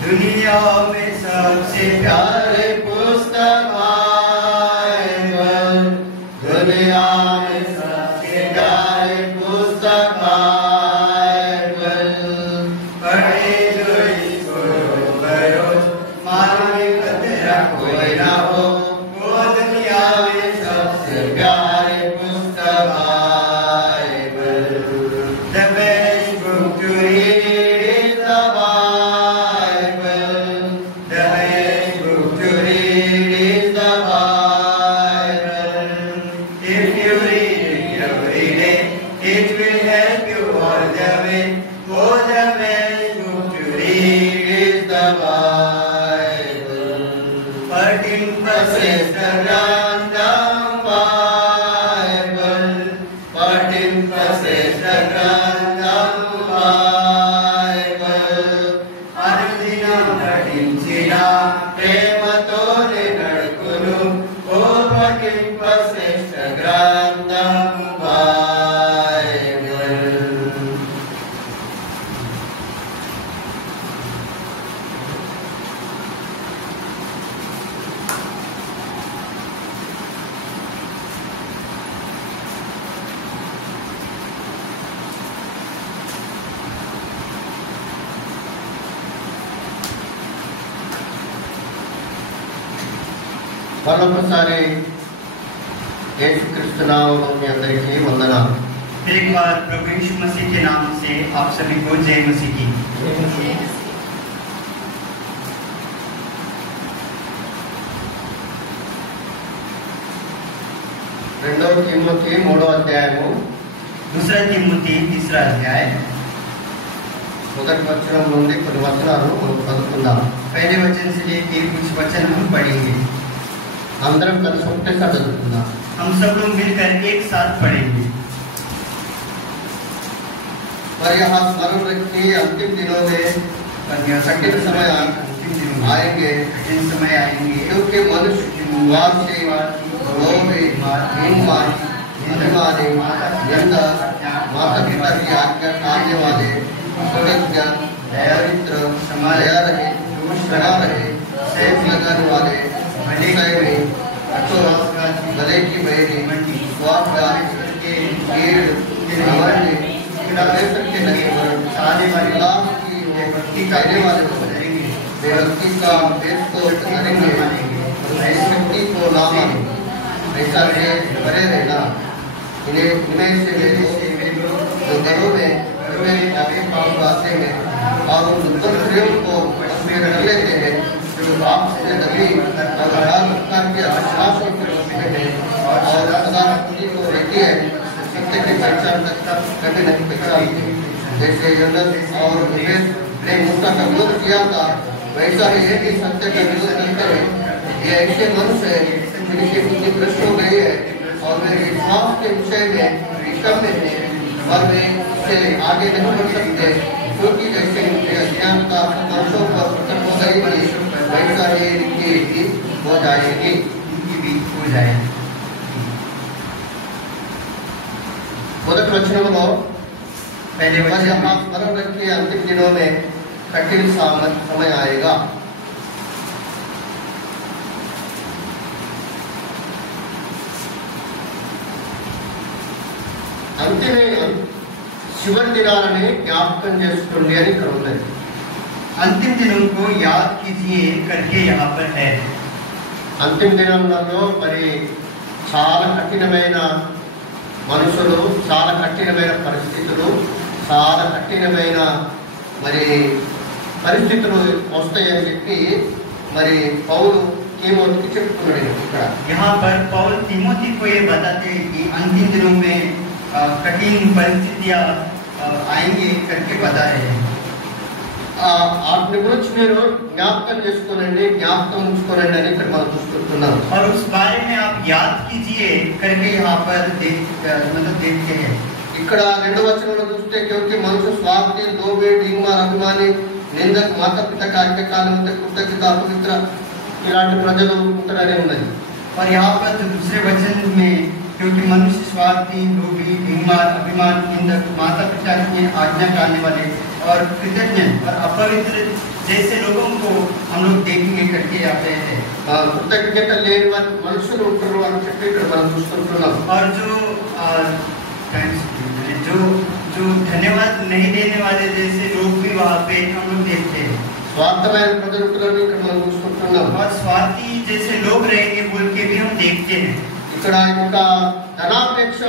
दुनिया में सबसे प्यारे पुस्तक बाइबल, दुनिया में सबसे प्यारे पुस्तक बाइबल। पढ़े जो इसको करो, मानव खतरा कोई ना हो, वो दुनिया में सबसे प्यारे पुस्तक Bible. The best book to read is the Bible. The best book to read is the Bible. If you read it every day, it will help you all the way. Oh, the best book to read is the Bible. పఠింపశ్రేష్ఠ గ్రంథం Bible, పఠింపశ్రేష్ఠ గ్రంథం Bible. అనుదినం నటించిన ప్రేమతోనే నడుపును, ఓ పఠింపశ్రేష్ఠ గ్రంథం Bible. మరొకసారి యేసుక్రీస్తు నామములో మీ అందరికీ వందనాలు. एक बार प्रभु यीशु मसीह के नाम से आप सभी को जय मसीह की। రెండవ తిమోతి 3వ అధ్యాయము दूसरा तिमोथी 3रा अध्याय మొదటి వచనం నుండి కొన్ని వచనాలు మనం చదువుకుందాం. पहले वचन से लेके कुछ वचन हम पढ़ेंगे। అందరం కలిసి ఒకటేసారి చదువుకుందాం. हम सब लोग मिलकर एक साथ पढ़ेंगे। पर यहाँ स्मरण रखिए, अंतिम दिनों में कठिन समय आएंगे, कठिन समय आएंगे, क्योंकि मनुष्य वाद से लोभी, हीनवादी, अभिमानी, निंदा, माता पिता की आज्ञा टालने वाले, कृतज्ञ, दरिद्र, दया रहित, क्षमा रहित, सेठ लगाने वाले, भले गले की बहरी, स्वार्थघात, कीड़, घमंडी, के लगे सारे गुलाम की भक्ति करने वाले व्यक्ति का पेट को करेंगे, इस व्यक्ति को ना मानो, ऐसा बने रहना। इन्हें से मेरे जो घरों में नवे पाप आते हैं और उन दुष्टों को उसमें रख लेते हैं, जो पाप से दबी और हर प्रकार के अविश्वास हैं और खुदी को रहती है, सत्य की पहचान तक कभी नहीं पहचानती। जैसे यूनुस और यबेस ने मूसा का विरोध किया था, वैसा ही ये भी सत्य का विरोध करते हैं। ये ऐसे मनुष्य है जिनकी बुद्धि भ्रष्ट हो गई है और वे विश्वास के विषय में विषम में है और वे इससे आगे नहीं बढ़ सकते, क्योंकि जैसे अज्ञानता वर्षों पर खत्म हो गई थी, वैसा ही इनकी भी हो जाएगी। మొదటి వచనంలో पहले वचन में स्मरण रखिए, अंतिम दिनों में कठिन समय आएगा। अंतिम చివరి దినాలని జ్ఞాపకం చేసుకోండి అని ఇక్కడ ఉన్నది. अंतिम दिनों को याद कीजिए करके यहाँ पर है। అంతిమ దినంలో మరి చాలా కఠినమైన మనుషులు, చాలా కఠినమైన పరిస్థితులు, చాలా కఠినమైన మరి పరిస్థితులు వస్తాయని చెప్పి మరి పౌలు తిమోతికి చెప్తున్నాడు ఇక్కడ. यहाँ पर पौल तिमोथी को ये बताते हैं कि अंतिम दिनों में कठिन परिस्थितियां आएंगे करके बता रहे हैं। వాటిని గురించి మీరు జ్ఞాపకం చేసుకోనండి, జ్ఞాపకం ఉంచుకోనండి అని ఇక్కడ మనం చూసుకుంటున్నాం. और उस बारे में आप याद कीजिए करके यहाँ पर मतलब देखते हैं. ఇక్కడ రెండవ వచనంలో చూస్తే क्योंकि मनुष्य स्वार्थी लोभी ढींगमार अभिमानी निंदक माता पिता का आज्ञाकालन कृतज्ञता अपवित्र इलांటి ప్రజలు ఉంటారనే ఉన్నది. और यहाँ पर जो दूसरे वचन में क्योंकि मनुष्य स्वार्थी लोभी ढींगमार अभिमान निंदक माता पिता की आज्ञा पालने वाले और कृतज्ञ और अपवित्र जैसे लोगों को हम लोग देखेंगे करके आते हैं. కృతజ్ఞత లేని వారు మనుషులు ఉంటారు అని చెప్పి ఇక్కడ మనం చూస్తున్నాం. और जो धन्यवाद नहीं देने वाले जैसे लोग भी वहाँ पे हम लोग देखते हैं. స్వార్థమైన ప్రజలు ఉంటారని ఇక్కడ మనం చూస్తున్నాం. और स्वार्थी जैसे लोग रहेंगे बोल के भी हम देखते हैं. ఇక్కడ ఒక ధనాపేక్ష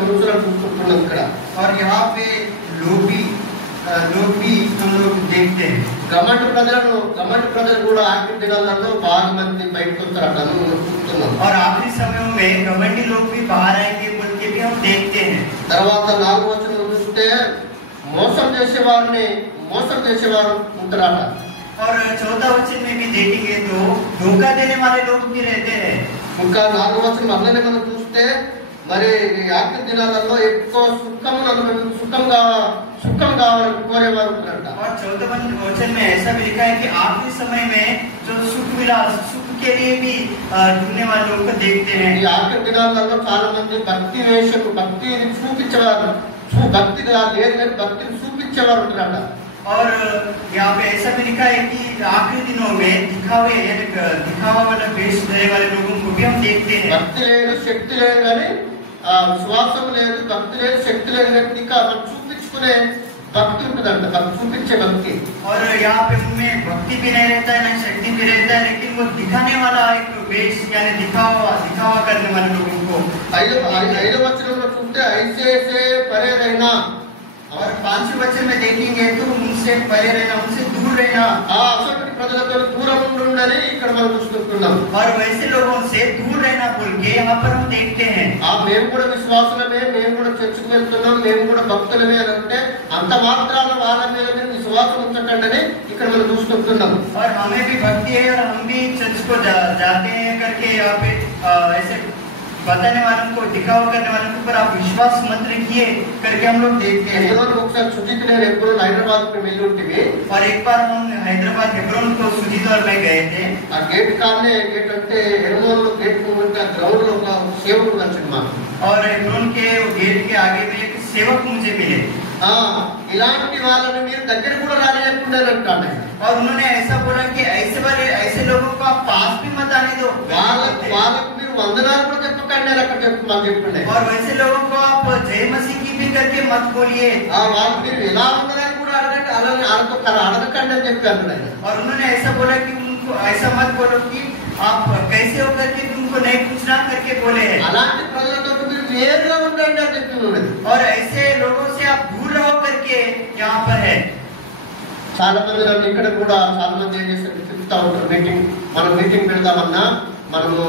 మనుషులను చూస్తున్నాం ఇక్కడ. और यहाँ पे लोग भी हम लोग देखते हैं. గమంటు ప్రజలు కూడా ఆఖరి దినాలలో బాగా మంది బయటకు వస్తారని మనం చూస్తున్నాం. और आखिरी समयों में घमंडी लोग भी बाहर आएंगे बोल के भी हम देखते हैं. తర్వాత 4వ వచనం చూస్తే మోసం చేసేవారు ఉంటారట. और 14 वचन में भी देखेंगे तो धोखा देने वाले लोग भी रहते हैं. ఇంకా 4వ వచనం అట్లనే మనం చూస్తే మరి ఆఖరి దినాలలో ఎక్కువ సుఖం కావాలని కోరేవారు ఉంటారట. और 14 वचन में ऐसा भी लिखा है कि आखिरी समय में जो सुख के लिए भी ढूंढने वाले लोगों को देखते हैं. ఈ ఆఖరి దినాలలో చాలా మంది భక్తిని చూపించేవారు, భక్తిని చూపించేవారు ఉంటారట. और यहाँ पे ऐसा भी लिखा है कि आखिरी दिनों में दिखावा वाला वेश धरने वाले लोगों को भी हम देखते हैं. భక్తి లేదు, శక్తి లేదు, కానీ విశ్వాసం లేదు, భక్తి లేదు, శక్తి లేదు, కానీ చూపించుకునే भक्ति చూపించే భక్తి. और यहाँ पे उनमें भक्ति भी नहीं रहता है, ना शक्ति भी रहता है, लेकिन वो दिखाने वाला एक वेश यानी दिखावा करने वाले लोगों को. 5వ వచనంలో చూస్తే ऐसे परे रहना. और 5वें वचन में देखेंगे तो उनसे परे रहना, उनसे दूर रहना. అసలు ప్రజలతో దూరం ఉండాలని ఇక్కడ మనం చూస్తున్నాం. और वैसे लोगों से दूर रहना बोल के यहाँ पर हम देखते हैं. మేము కూడా విశ్వాసులమే, మేము కూడా చర్చకు వెళ్తున్నాం, మేము కూడా భక్తులమే అని అంటే అంత మాత్రాన వాళ్ళ మీద విశ్వాసం ఉంచకండి ఇక్కడ మనం చూస్తున్నాం. और हमें भी भक्ति है और हम भी चर्च को जाते हैं करके यहाँ पे ऐसे बताने वालों को, दिखावा करने वालों को पर आप विश्वास मत रखिए करके हम लोग देखते हैं. ఒకసారి సుజిత్ నేను ఎప్పుడు హైదరాబాద్ కి వెళ్ళి ఉంటే और एक बार हम हैदराबाद हेब्रोन को सुजीत और मैं गए थे. ఆ గేట్ కానే గేట్ అంటే ఎర్మోన్లో గేట్ మూమెంట్ గ్రౌండ్ లో ఒక సేవకుడు వచ్చింది మాకు. और हेब्रोन के गेट के आगे में एक सेवक मुझे मिले. ఇలాంటి వాళ్ళని మీరు దగ్గర కూడా రానియకుండారంటాడు. और उन्होंने ऐसा बोला कि ऐसे लोगों को आप पास भी मत आने दो. వాళ్ళకు మీరు వందనాలు కూడా చెప్పకండి అని అక్కడ చెప్తుండే. और वैसे लोगों को आप जय मसीह की भी करके मत बोलिए. వాళ్ళు మీరు ఎలా ఉన్నారని కూడా అడగండి, అలానే అడగకండి అని చెప్పారు. और उन्होंने ऐसा बोला कि उनको ऐसा मत बोलो कि आप कैसे हो करके तुमको नहीं पूछना करके बोले हैं. అలాంటి ప్రజలతో మీరు వేరుగా ఉండండి అని చెప్తున్నది. और ऐसे लोगों से आप दूर रहो करके यहाँ पर है. చాలా మంది ఇక్కడ కూడా చాలా మంది ఏం చేస్తారు, చెప్తా ఉంటారు మనం మీటింగ్ పెడదామన్నా మనము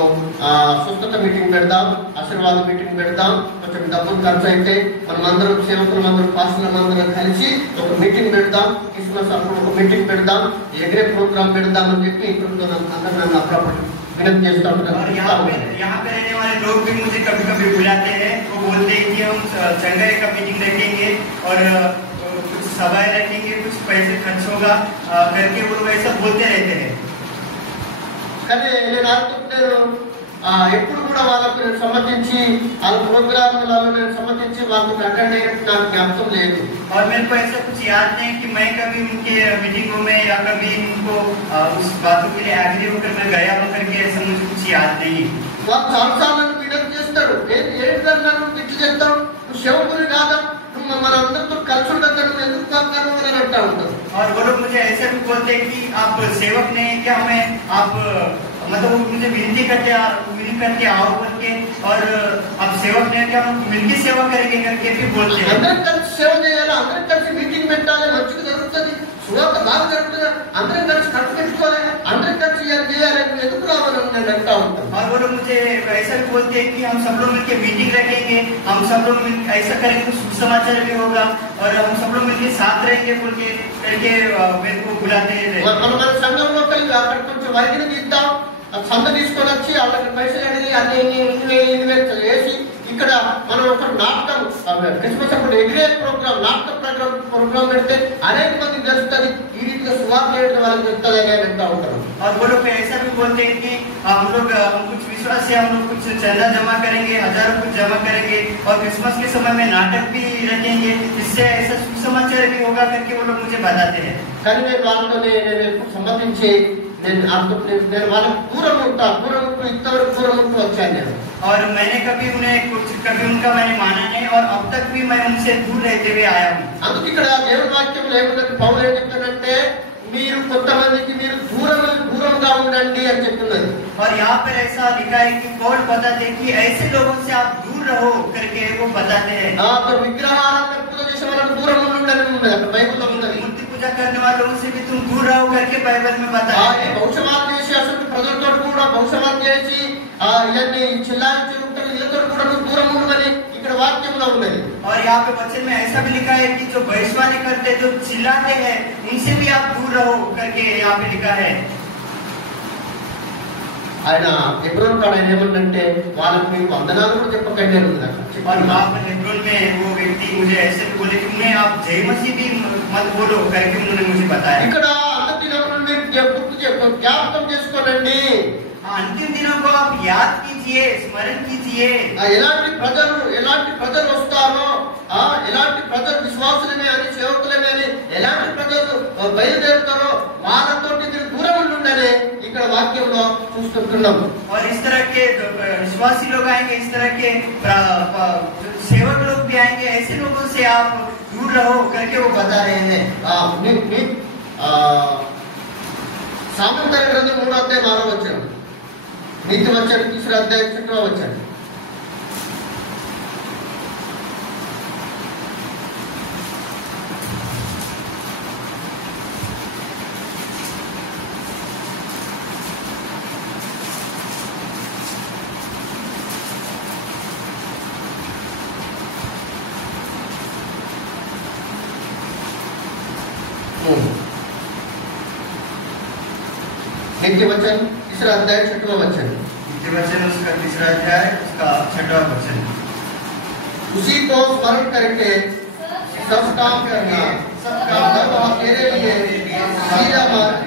స్వస్థత మీటింగ్ పెడదాం, ఆశీర్వాద మీటింగ్ పెడదాం, కొంచెం డబ్బులు ఖర్చు అయితే మనం అందరం సేవకులందరం పాస్టర్లందరం కలిసి ఒక మీటింగ్ పెడదాం, క్రిస్మస్ అప్పుడు ఒక మీటింగ్ పెడదాం, ఎగ్రే ప్రోగ్రామ్ పెడదాం అని చెప్పి ఇప్పుడు అందరూ నన్ను అప్పుడప్పుడు विनती చేస్తా ఉంటారు. यहाँ पे रहने वाले लोग भी मुझे कभी कभी बुलाते हैं. वो बोलते हैं कि हम चंगाई का मीटिंग रखेंगे और कुछ सभाएं रखेंगे, कुछ पैसे खर्च होगा करके वो लोग ऐसा बोलते रहते हैं. కానీ నేను అనుకుంటున్నాను ఎప్పుడు కూడా వాళ్ళకు సంబంధించి వాళ్ళ ప్రోగ్రాంలలో నేను సంబంధించి వాళ్ళకు అటెండ్ అయినట్టు నాకు జ్ఞాపకం లేదు. और मेरे को ऐसा कुछ याद नहीं कि मैं कभी उनके मीटिंगों में या कभी उनको उस बातों के लिए एग्री होकर मैं गया होकर के ऐसा मुझे कुछ याद नहीं. వాళ్ళు సంసారాలను వినతి చేస్తారు. ఏంటన్నా నువ్వు ఇట్లా చేస్తావు, నువ్వు సేవకుని కాదా, నువ్వు మన అందరితో కలిసి ఉండదు, నువ్వు ఎందుకు కాదు అని అంటా ఉంటారు. और वो लोग मुझे ऐसा भी बोलते हैं कि आप सेवक नहीं क्या, हमें आप मतलब मुझे विनती करके आओ बोल के, और आप सेवक नहीं क्या, हम मिलकर सेवा करेंगे करके भी बोलते हैं. అందరం కలిసి సేవ చేయాలి, అందరం కలిసి మీటింగ్ పెట్టాలి, మంచిగా జరుగుతుంది, సువార్త బాగా జరుగుతుంది, అందరం కలిసి ఖర్చు పెట్టుకోవాలి, అందరం కలిసి చేయాలి, ఎందుకు రావాలని నేను అంటా ఉంటాను. और वो लोग मुझे ऐसा भी बोलते हैं कि हम सब लोग मिलकर मीटिंग रखेंगे, हम सब लोग ऐसा करेंगे तो सुसमाचार भी होगा, और हम सब लोग मिलकर साथ रहेंगे बोल के करके मेरे को बुलाते हैं. మన సంఘంలో కలిసి అక్కడ కొంచెం వరిగిన తీద్దాం, సంద తీసుకొని వచ్చి వాళ్ళకి పైసలు అడిగి అన్ని వేసి ఈ ఇక్కడ మనం ఒక నాటకం క్రిస్మస్ అప్పుడు ఎగిరే ప్రోగ్రామ్ నాటక ప్రోగ్రామ్ పెడితే అనేక మందికి తెలుస్తుంది ఈ రీతిగా సువార్త చేయడం వాళ్ళకి చెప్తుంది అని వింటూ ఉంటారు. और वो लोग ऐसा भी बोलते हैं कि हम कुछ विश्वास से हम लोग कुछ चंदा जमा करेंगे, हजारों कुछ जमा करेंगे और क्रिसमस के समय में नाटक भी रखेंगे, इससे ऐसा सुसमाचार भी होगा करके वो लोग मुझे बताते हैं. కానీ నేను వాళ్ళతో నేను సంబంధించి నేను వాళ్ళకి దూరం ఉంటూ ఇంతవరకు దూరం ఉంటూ వచ్చాను నేను. और मैंने कभी उनका मैंने माना नहीं और अब तक भी मैं उनसे दूर रहते हुए आया हूँ. అందుకు ఇక్కడ దేవుని వాక్యంలో ఏముందంటే పౌలు ఏం చెప్తాడంటే మీరు కొంతమందికి మీరు దూరంగా ఉండండి అని చెప్తున్నది. और यहाँ पर ऐसा लिखा है कि पौल बताते हैं कि ऐसे लोगों से आप दूर रहो करके वो बताते हैं. విగ్రహాలను పూజ చేసే వాళ్ళకి దూరంగా ఉండండి ఉన్నది అక్కడ బైబిల్లో ఉన్నది. मूर्ति पूजा करने वालों से भी तुम दूर रहो करके बाइबल में बताया है. భవిష్యవాదం చేసి అసలు ప్రజలతో కూడా భవిష్యవాదం చేసి ఇవన్నీ చిల్లారించి ఉంటారు వీళ్ళతో కూడా దూరం ఉండమని ఇక్కడ వాక్యంలో ఉన్నది. और यहाँ पे वचन में ऐसा भी लिखा है कि जो भविष्यवाणी करते जो चिल्लाते हैं उनसे भी आप दूर रहो करके यहाँ पे लिखा है. ఆయన హెబ్రోన్ కాడ ఆయన ఏమంటే వాళ్ళకి మీకు వందనాలు కూడా చెప్పకండి అని ఉంది అక్కడ. और वहाँ पर हेब्रोन में वो व्यक्ति मुझे ऐसे बोले कि उन्हें आप जय मसीह भी मत बोलो करके उन्होंने मुझे बताया. ఇక్కడ అంత దినములు మీరు జ్ఞాపకం చేసుకోనండి. अंतिम दिनों को आप याद कीजिए, स्मरण कीजिए. ఎలాంటి ప్రజలు వస్తారో ఎలాంటి ప్రజలు విశ్వాసులమే అని సేవకులమే అని ఎలాంటి ప్రజలు బయలుదేరుతారో వాళ్ళతో మీరు దూరం ఉండండి ఇక్కడ వాక్యంలో చూస్తుంటున్నాం. और इस तरह के विश्वासी लोग आएंगे, इस तरह के सेवक लोग भी आएंगे, ऐसे लोगों से आप दूर रहो करके वो बता रहे हैं. సామెతల గ్రంథం 3వ అధ్యాయం 6వ వచనం, నీతి వచనం 3వ అధ్యాయం 7వ వచనం. नीति वचन 3रा अध्याय 6वां वचन. नीति वचन उसका 3रा अध्याय उसका 6वां वचन. उसी को स्मरण करके सब काम करना, सब काम तेरे लिए सीधा मार्ग.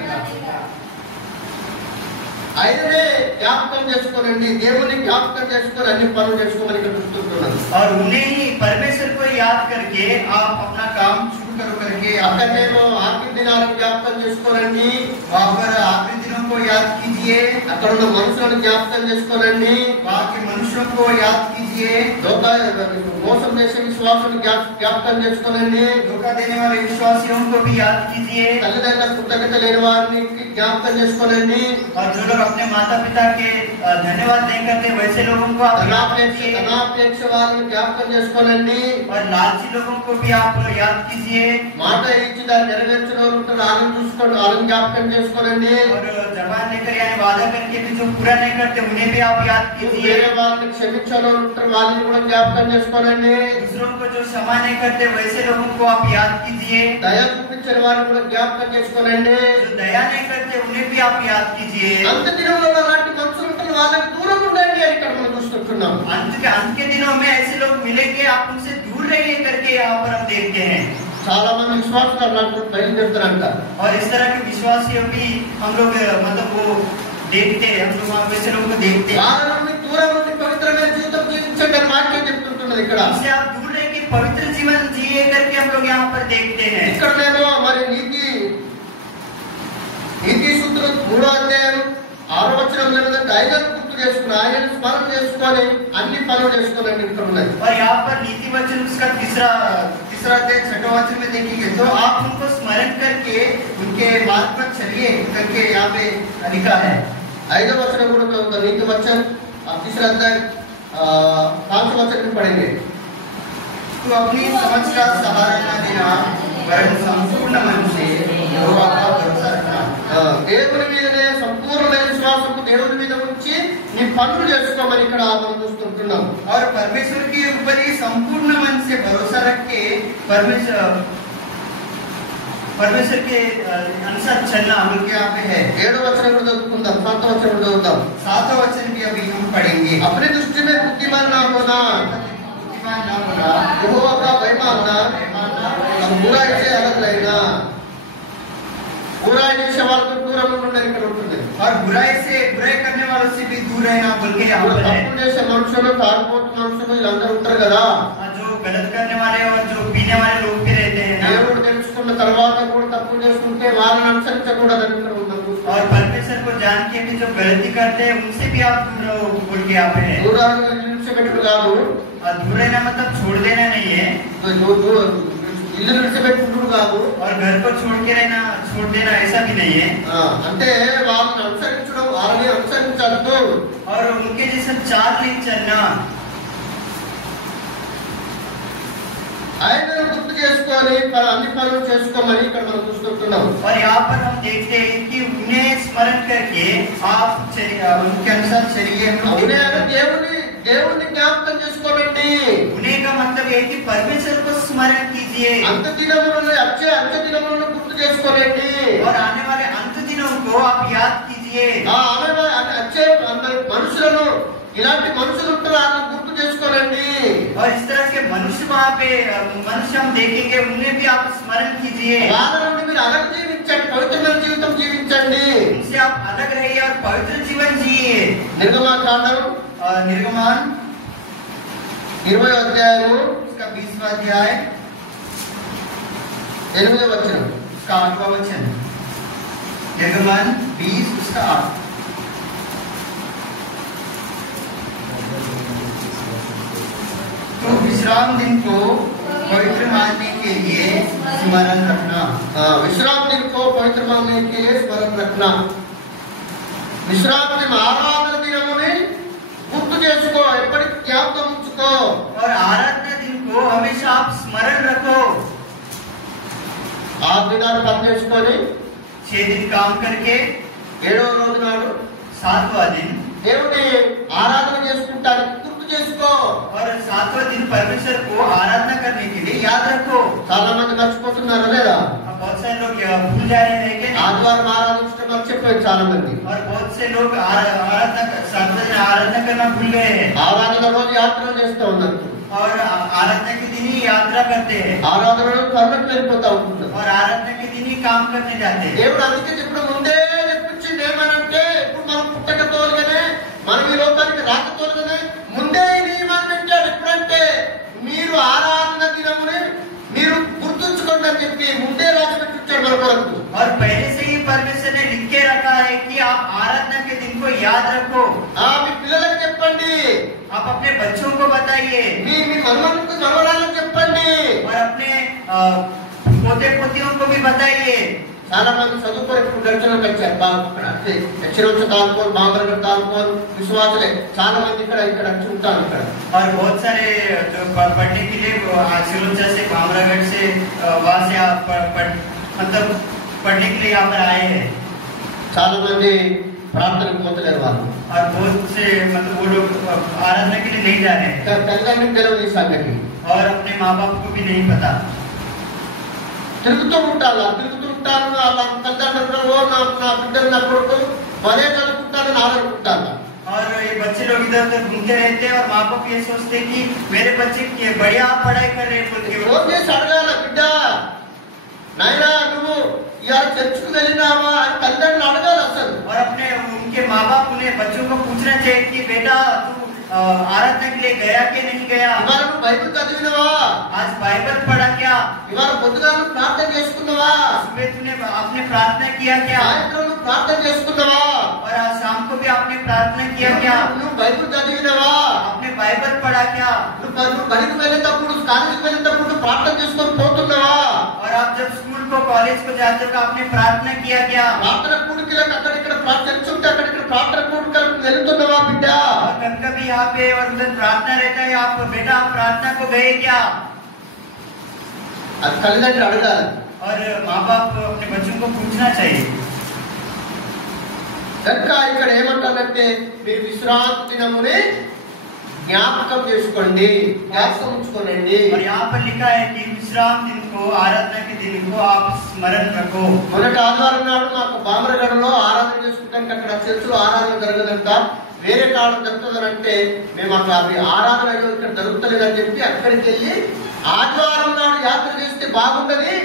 ఆయననే జ్ఞాపకం చేసుకోనండి, దేవుని జ్ఞాపకం చేసుకొని అన్ని పనులు చేసుకోమని ఇక్కడ చూస్తున్నాను. और उन्हें ही परमेश्वर को याद करके आप अपना काम शुरू करो करके అక్కడేమో ఆఖరి దినాలను జ్ఞాపకం చేసుకోనండి, वहाँ पर आखिरी दिनों को याद कीजिए. అక్కడ ఉన్న మనుషులను జ్ఞాపకం చేసుకోనండి, वहाँ के मनुष्यों को याद कीजिए. మోసం చేసే విశ్వాసులను జ్ఞాపకం చేసుకోనండి, धोखा देने वाले विश्वासियों को भी याद कीजिए. తల్లిదండ్రుల కృతజ్ఞత లేని వారిని జ్ఞాపకం చేసుకోనండి, और जो लोग अपने माता पिता के धन्यवाद नहीं करते वैसे लोगों को आप याद कीजिए. ధనాపేక్ష వారిని జ్ఞాపకం చేసుకోనండి, और लालची लोगों को भी आप याद कीजिए. మాట ఇచ్చి దాన్ని నెరవేర్చిన వాళ్ళు ఉంటారు, వాళ్ళని చూసుకోండి, వాళ్ళని జ్ఞాపకం చేసుకోనండి. और जबान लेकर यानी वादा करके भी जो पूरा नहीं करते उन्हें भी आप याद कीजिए. వేరే వాళ్ళని క్షమించిన వాళ్ళు ఉంటారు, వాళ్ళని కూడా జ్ఞాపకం చేసుకోనండి. दूसरों को जो क्षमा नहीं करते वैसे लोगों को आप याद कीजिए. దయ చూపించిన వారిని కూడా జ్ఞాపకం చేసుకోనండి. जो दया नहीं करते उन्हें भी आप याद कीजिए. అంత దినంలో అలాంటి మనుషులు ఉంటారు, వాళ్ళకి దూరం ఉండండి అని ఇక్కడ మనం చూస్తున్నాం. अंत के दिनों में ऐसे लोग मिलेंगे, आप उनसे दूर रहिए करके यहाँ पर हम देखते हैं. చాలా మంది విశ్వాసులు అలాంటి బయలుదేరుతారంట. और इस तरह के विश्वासियों भी हम लोग मतलब वो देखते हैं, हम लोग वहाँ वैसे लोगों को देखते हैं. వాళ్ళ నుండి దూరం నుండి పవిత్రమైన జీవితం జీవించండి అని వాక్యం చెప్తుంటున్నది ఇక్కడ. इससे आप दूर रह के पवित्र जीवन जिए करके हम लोग यहाँ पर देखते हैं. ఇక్కడనేమో మరి నీతి సూత్రం 3వ అధ్యాయం 6వ వచనంలో ఆయనను గుర్తు చేసుకుని ఆయనను స్మరణ చేసుకొని అన్ని పనులు చేసుకోవాలని ఇక్కడ ఉన్నాయి. और यहाँ पर नीति वचन उसका तीसरा अध्याय 6वां वचन में देखेंगे तो आप उनको स्मरण करके उनके मार्ग पर चलिए करके यहाँ पे लिखा है. 5వ वचन కూడా చదువుతాం. నీతి वचन 3रा अध्याय 5वां वचन पढ़ेंगे. तो अपनी समझ का सहारा न देना वरन संपूर्ण मन से यहोवा का भरोसा रखना. దేవుని మీదనే సంపూర్ణమైన విశ్వాసంతో దేవుని మీద ఉంచి నీ పనులు చేసుకోమని ఇక్కడ మనం చూస్తుంటున్నాం. और परमेश्वर के ऊपर ही संपूर्ण मन से भरोसा रख के परमेश्वर के अनुसार चलना हम लोग यहाँ पे है. 7వ वचन కూడా చదువుకుందాం, 7వ वचन చదువుదాం. 7वां वचन भी अभी हम पड़ेंगे। अपनी दृष्टि में बुद्धिमान ना होना, बुद्धिमान ना होना, यहोवा का भय मानना, बुराई से अलग रहना, बुराई చేసే వాళ్ళతో దూరంగా ఉండడం ఇక్కడ ఉంటుంది. और बुराई करने वालों से भी दूर रहना बोल के यहाँ पर है। తప్పు చేసే మనుషులు, తాగుబోతు మనుషులు వీళ్ళందరూ ఉంటారు కదా. जो गलत करने वाले और जो पीने वाले लोग भी रहते हैं ना। దేవుడు తెలుసుకున్న తర్వాత కూడా తప్పు చేసుకుంటే వాళ్ళని అనుసరించకూడదని ఇక్కడ ఉన్నాము. और परमेश्वर को जान के भी जो गलती करते हैं उनसे भी आप दूर रहो बोल के यहाँ पे है। దూరాన్ని విడిచిపెట్టుడు కాదు, और दूर रहना मतलब छोड़ देना नहीं है, ఇల్లు విడిచిపెట్టుడు కాదు, और घर को छोड़ देना ऐसा भी नहीं है। అంటే వాళ్ళని అనుసరించడం, వాళ్ళని అనుసరించద్దు, और उनके जैसा चाल नहीं चलना। ఆయనను గుర్తు చేసుకొని అన్ని పనులు చేసుకోమని ఇక్కడ మనం చూస్తున్నాం. और यहाँ पर हम देखते हैं कि उन्हें स्मरण करके आप उनके अनुसार चलिए। దేవుని జ్ఞాపకం చేసుకోండి. उन्हें का मतलब है कि परमेश्वर को स्मरण कीजिए, అంత దినములను అంత్య దినములను గుర్తు చేసుకోండి. और आने वाले अंत दिनों को आप याद कीजिए। మనుషులను, ఇలాంటి మనుషులు ఉంటారు, వాళ్ళని గుర్తు చేసుకోండి. और इस तरह के मनुष्य वहाँ पे मनुष्य हम देखेंगे, उन्हें भी आप स्मरण कीजिए। వాళ్ళ నుండి మీరు अलग జీవించండి, పవిత్రమైన జీవితం జీవించండి. उनसे आप अलग रहिए और पवित्र जीवन जिए। నిర్గమకాండం निर्गमान 20వ అధ్యాయము उसका 20वां अध्याय 8వ వచనం, उसका 8वां वचन। निर्गमान 20 उसका 8। तो विश्राम दिन को पवित्र मानने के लिए स्मरण रखना। विश्राम दिन को पवित्र मानने के लिए स्मरण रखना. విశ్రాంతి ఆరాధన దినముని గుర్తు చేసుకో, ఎప్పటికీ జ్ఞాపకం ఉంచుకో. और आराधना दिन को हमेशा आप स्मरण रखो। 6 దినాలు పని చేసుకొని 6 दिन काम करके 7వ రోజు నాడు 7वां दिन దేవుని ఆరాధన చేసుకుంటానికి గుర్తు చేసుకో. और 7वां दिन परमेश्वर को आराधना करने के लिए याद रखो। చాలా మంది మర్చిపోతున్నారా లేదా? बहुत सारे लोग भूल जा रहे हैं कि ఆదివారం ఆరాధించడం మర్చిపోయారు చాలా మంది. और बहुत से लोग आराधना करना भूल गए हैं। ఆరాధన రోజు యాత్రలు చేస్తూ ఉన్నారు, और आराधना के दिन ही यात्रा करते हैं, ఆరాధనలో కర్మకు వెళ్ళిపోతా ఉంటున్నారు. और आराधना के दिन ही काम करने जाते हैं। దేవుడు అందుకే ఇప్పుడు ముందే చెప్పించింది ఏమనంటే, ఇప్పుడు మనం పుట్టక తోలుగానే, మనం ఈ లోకానికి రాక తోలుగానే ముందే ఈ నియమాన్ని పెట్టాడు. ఎప్పుడంటే మీరు ఆరాధన దినముని మీరు గుర్తుంచుకోండి అని చెప్పి ముందే రాసి పెట్టించాడు మన కొరకు. और पहले से ही परमेश्वर ने लिख के रखा है कि आप आराधना के दिन को याद रखो। మీ పిల్లలకు చెప్పండి, आप अपने बच्चों को बताइए, మీ మనవరాలకు చెప్పండి, और अपने पोते पोतियों को भी बताइए। చాలా మంది చదువుకోరు, ఇప్పుడు గడిచలోకి వచ్చారు. అక్షరోత్స తాలూకోలు, బాంబర్ తాలూకోలు విశ్వాసులే చాలా మంది ఇక్కడ వచ్చి ఉంటారు. ఇక్కడ और बहुत सारे जो पढ़ने के लिए सिलोचा से, भामरागढ़ से, वहाँ से आप मतलब पढ़ने के लिए यहाँ पर आए हैं। చాలా మంది ప్రార్థనకు పోతలేరు వాళ్ళు. और बहुत से मतलब वो लोग आराधना के लिए नहीं जा रहे हैं, తల్లిదండ్రులకు తెలియదు ఈ సంగతి. और अपने माँ बाप को भी नहीं पता। తిరుగుతూ ఉంటారు వాళ్ళ తల్లిదండ్రులు, నా బిడ్డలు, నా కొడుకు భలే చదువుకుంటారని ఆదరుకుంటారు. और ये बच्चे लोग इधर उधर घूमते रहते हैं, और माँ बाप ये सोचते हैं कि मेरे बच्चे बढ़िया पढ़ाई कर रहे हैं बोल के। ఫోన్ చేసి అడగాల, బిడ్డ నాయనా నువ్వు ఇవాళ చర్చికి వెళ్ళినావా అని తల్లిదండ్రులు అడగాలి అసలు. और अपने उनके माँ बाप उन्हें बच्चों को पूछना चाहिए कि बेटा तू आराधना के लिए गया कि नहीं गया, ఇవాళ నువ్వు బైబిల్ చదివినవా, आज बाइबल पढ़ा क्या, ఇవాళ పొద్దుగా నువ్వు ప్రార్థన చేసుకున్నావా, सुबह तूने आपने प्रार्थना किया क्या, సాయంత్రం నువ్వు ప్రార్థన చేసుకున్నావా, और आज शाम को भी आपने प्रार्थना किया क्या, నువ్వు బైబిల్ చదివినవా, आपने बाइबल पढ़ा क्या, నువ్వు బడికి వెళ్ళేటప్పుడు, కాలేజీకి వెళ్ళేటప్పుడు ప్రార్థన చేసుకొని పోతున్నావా, और आप जब स्कूल को कॉलेज को जाते हो आपने प्रार्थना किया क्या, ప్రార్థన కూడికలకు అక్కడిక్కడ చర్చుంటే అక్కడిక్కడ ప్రార్థన కూడికలకు వెళ్తున్నావా బిడ్డ. और कभी यहाँ पे और उधर प्रार्थना रहता है, आप बेटा आप प्रार्थना को गए क्या, అది తల్లిదండ్రులు అడగాలి. और माँ बाप अपने बच्चों को पूछना चाहिए। కనుక ఇక్కడ ఏమంటారంటే మీరు విశ్రాంతి దినముని జ్ఞాపకం చేసుకోండి, జ్ఞాపకం ఉంచుకోనండి. और यहाँ पर लिखा है कि विश्राम दिन को, आराधना के दिन को आप स्मरण रखो। మొన్నటి ఆదివారం నాడు మాకు బామరగడలో ఆరాధన చేసుకుంటానికి అక్కడ చర్చిలో ఆరాధన జరగదంట. వేరే కాలం జరుగుతుందని అంటే మేము అవి ఆరాధన ఇక్కడ జరుగుతలేదని చెప్పి అక్కడికి వెళ్ళి ఆదివారం నాడు యాత్ర చేస్తే బాగుంటది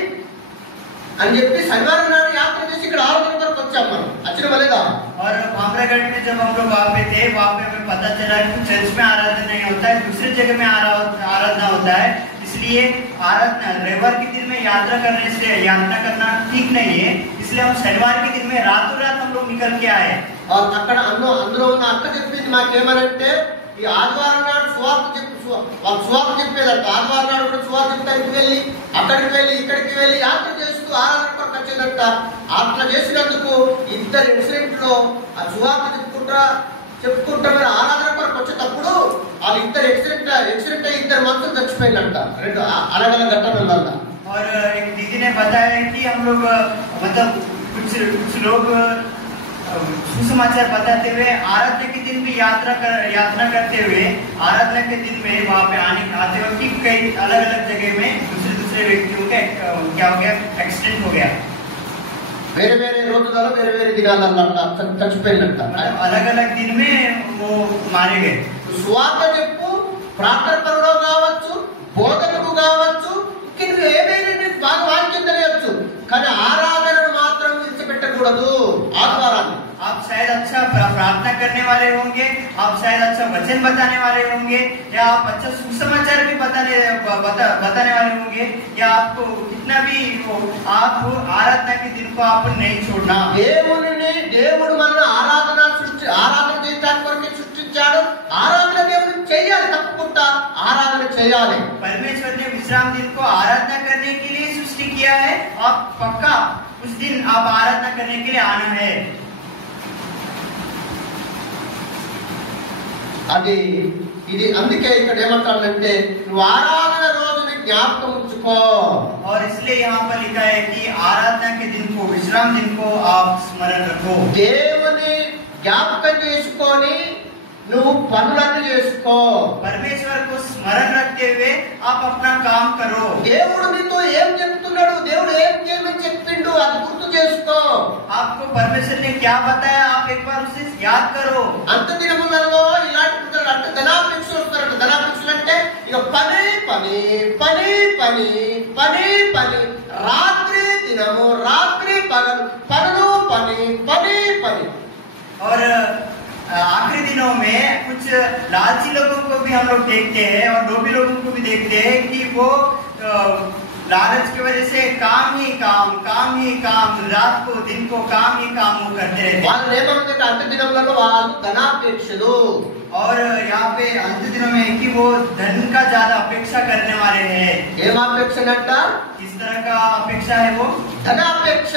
అని చెప్పి శనివారం నాడు యాత్ర చేసి ఇక్కడ ఆరాధన వరకు వచ్చాం మనం వచ్చిన వలేదా. और भामरागढ़ में जब हम लोग वहाँ पे थे, वहाँ पे हमें पता चला कि चर्च में आराधना नहीं होता है, दूसरी जगह में आराधना होता है, इसलिए आराधना रविवार के दिन में यात्रा करना ठीक नहीं है, इसलिए हम शनिवार के दिन में रातों रात हम लोग निकल के आए. और అక్కడ అందులో ఉన్న అక్క చెప్పింది మాకేమనంటే ఈ ఆదివారం నాడు సువార్త చెప్పేదంట. ఆదివారం నాడు కూడా సువార్త చెప్తానికి వెళ్ళి అక్కడికి వెళ్ళి ఇక్కడికి వెళ్ళి యాత్ర చేస్తూ ఆరాధన కొరకు వచ్చేదంట. అట్లా చేసినందుకు ఇద్దరు యాక్సిడెంట్ లో ఆ సువార్త చెప్పుకుంటా మీరు ఆరాధన కొరకు వచ్చేటప్పుడు వాళ్ళు ఇద్దరు యాక్సిడెంట్ అయ్యి ఇద్దరు మనుషులు చచ్చిపోయిందంట. రెండు అలగల ఘటనల. और एक दीदी ने बताया कि हम लोग मतलब कुछ लोग सुसमाचार बताते हुए आराधना के दिन भी यात्रा करते हुए आराधना के दिन में वहाँ पे आते वक्त कई अलग अलग जगह में दूसरे व्यक्तियों का क्या हो गया, एक्सीडेंट हो गया. వేరే వేరే రోజులలో వేరే వేరే దినాలలో చచ్చిపోయినట్ట. अलग अलग दिन में वो मारे गए. సువార్త చెప్పు ప్రార్థనలో కావచ్చు, బోధనకు కావచ్చు, నువ్వు ఏమైనా బాగా వాక్యం తెలియచ్చు, కానీ ఆరాధనను మాత్రం విడిచిపెట్టకూడదు. ఆదివారాన్ని आप शायद अच्छा प्रार्थना करने वाले होंगे, आप शायद अच्छा वचन बताने वाले होंगे, या आप अच्छा सुसमाचार भी बताने वाले होंगे, या आपको कितना भी हो, आप आराधना के दिन को आप नहीं छोड़ना. దేవుడు మన ఆరాధన చేయడానికి కొరకు సృష్టించాడు. ఆరాధన దేవుడు చేయాలి, తప్పకుండా ఆరాధన చేయాలి. परमेश्वर ने विश्राम दिन को आराधना करने के लिए सृष्टि किया है. आप पक्का उस दिन आप आराधना करने के लिए आना है. అది ఇది అందుకే ఇక్కడ ఏమంటాడంటే నువ్వు ఆరాధన రోజుని జ్ఞాపకం ఉంచుకో. और इसलिए यहाँ पर लिखा है कि आराधना के दिन को, विश्राम दिन को आप स्मरण रखो. దేవుని జ్ఞాపకం చేసుకొని నువ్వు పనులన్నీ చేసుకో. परमेश्वर को स्मरण रखते हुए आप अपना काम करो. దేవుడు నీతో ఏం చెప్తున్నాడు, దేవుడు ఏం చేయమని చెప్పిండు అది గుర్తు చేసుకో. आपको परमेश्वर ने क्या बताया, आप एक बार उसे याद करो. అంత దినములలో ఇలాంటి అంటే ధనాపేక్షలు వస్తారంట. ధనాపేక్షలు అంటే ఇక పని పని పని పని పని పని రాత్రి దినము రాత్రి పగలు పనులు పని పని పని. और आखिरी दिनों में कुछ लालची लोगों को भी हम लोग देखते हैं और लोभी लोगों को भी देखते हैं कि वो लालच की वजह से काम ही काम, रात को दिन को काम ही काम वो करते रहते हैं. వాళ్ళు ఏమంటే అంత దినములలో వాళ్ళు ధనాపేక్షలు. और यहाँ पे अंत दिनों में कि वो धन का ज्यादा अपेक्षा करने वाले हैं. ఏం అపేక్ష అంట? किस तरह का अपेक्षा है वो? ధనాపేక్ష.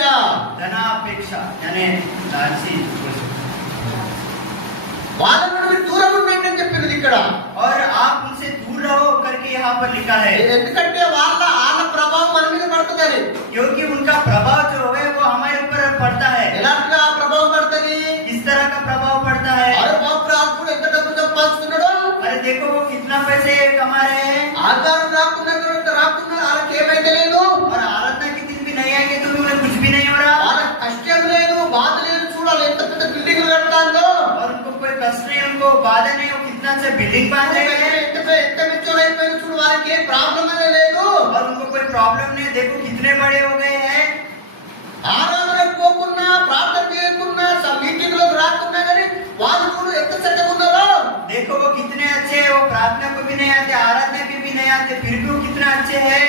धनापेक्षा यानी लालची. వాళ్ళ నుండి దూరం ఉండండి అని చెప్పింది ఇక్కడ. और आप उनसे दूर रहो करके यहाँ पर लिखा है. ఎందుకంటే వాళ్ళ ప్రభావం మన మీద పడుతుంది. क्योंकि उनका प्रभाव जो है वो हमारे ऊपर पड़ता है. ఎలాంటి ప్రభావం పడుతుంది? इस तरह का प्रभाव पड़ता है. అరే బాబు రాకుండా ఎంత డబ్బు సంపాదిస్తున్నాడు, अरे देखो वो कितना पैसे कमा रहे हैं. ఆధారం రాకుండా వాళ్ళకి ఏమైతే లేదు. और आराधना के दिन भी नहीं आएंगे तो उन्हें कुछ भी नहीं हो रहा. వాళ్ళకి కష్టం లేదు, బాధ లేదు. చూడాలి ఎంత పెద్ద బిల్డింగ్ కడతాందో. और उनको कोई कष्ट नहीं, उनको बाधा नहीं, वो कितना अच्छा बिल्डिंग बांध रहे हैं. ఎంత మెచ్చోరైపోయి చూడు, వాళ్ళకి ఏ ప్రాబ్లం అనే లేదు. और उनको कोई प्रॉब्लम नहीं. देखो कितने बड़े हो गए हैं. ఆరాధనకు పోకున్నా, ప్రార్థన చేయకున్నా, మీటింగ్ లోకి రాకున్నా కానీ వాళ్ళు చూడు ఎంత చక్కగా ఉన్నారో. देखो वो कितने अच्छे हैं. वो प्रार्थना को भी नहीं आते, आराधना के भी नहीं आते, फिर भी वो कितना अच्छे हैं.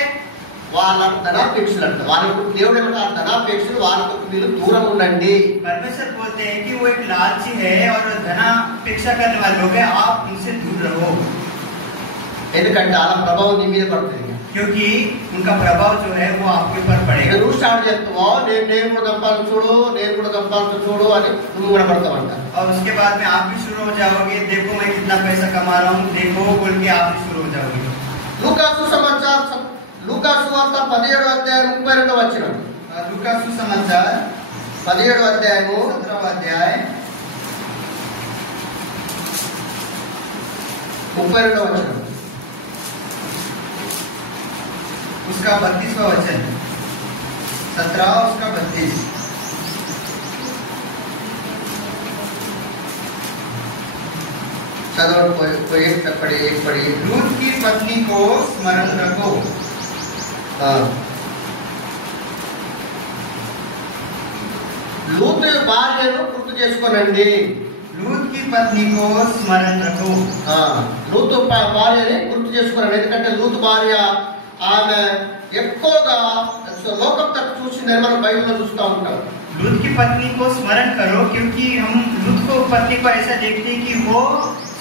వాళ్ళకు ధనాపేక్షలు అంట. వాళ్ళకు దేవుడు ఏమంటారు? ధనాపేక్షలు వాళ్ళకు మీరు దూరం ఉండండి. परमेश्वर बोलते हैं कि वो एक लालची है और धनापेक्षा करने वाले लोग हैं, आप उनसे दूर रहो. ఎందుకంటే వాళ్ళ ప్రభావం నీ మీద పడుతుంది. क्योंकि उनका प्रभाव जो है वो आपके ऊपर पड़ेगा. నువ్వు స్టార్ట్ చేస్తావు, నేను కూడా సంపాదించు చూడు అని నువ్వు కూడా పడతావంట. और उसके बाद में आप भी शुरू हो जाओगे. देखो मैं कितना पैसा कमा रहा हूँ, देखो बोल के आप भी शुरू हो जाओगे. లూకా సువార్త 17వ అధ్యాయం 32వ వచనం. लूका सुसमाचार 17వ అధ్యాయము 17వ अध्याय 32వ వచనం. उसका 32वां वचन 17 उसका 32. పడి लूत की पत्नी को स्मरण रखो। లూతు భార్యను గుర్తు చేసుకోనండి। लूत की पत्नी को स्मरण रखो। లూతు భార్యని గుర్తు చేసుకోనండి, ఎందుకంటే లూతు భార్య ఆమె ఎక్కువగా లోకం తట్టు చూసిందని మనం బైబిల్లో చూస్తూ ఉంటాం। लूत की पत्नी को स्मरण करो, क्योंकि हम लूत को पत्नी को ऐसा देखते हैं कि वो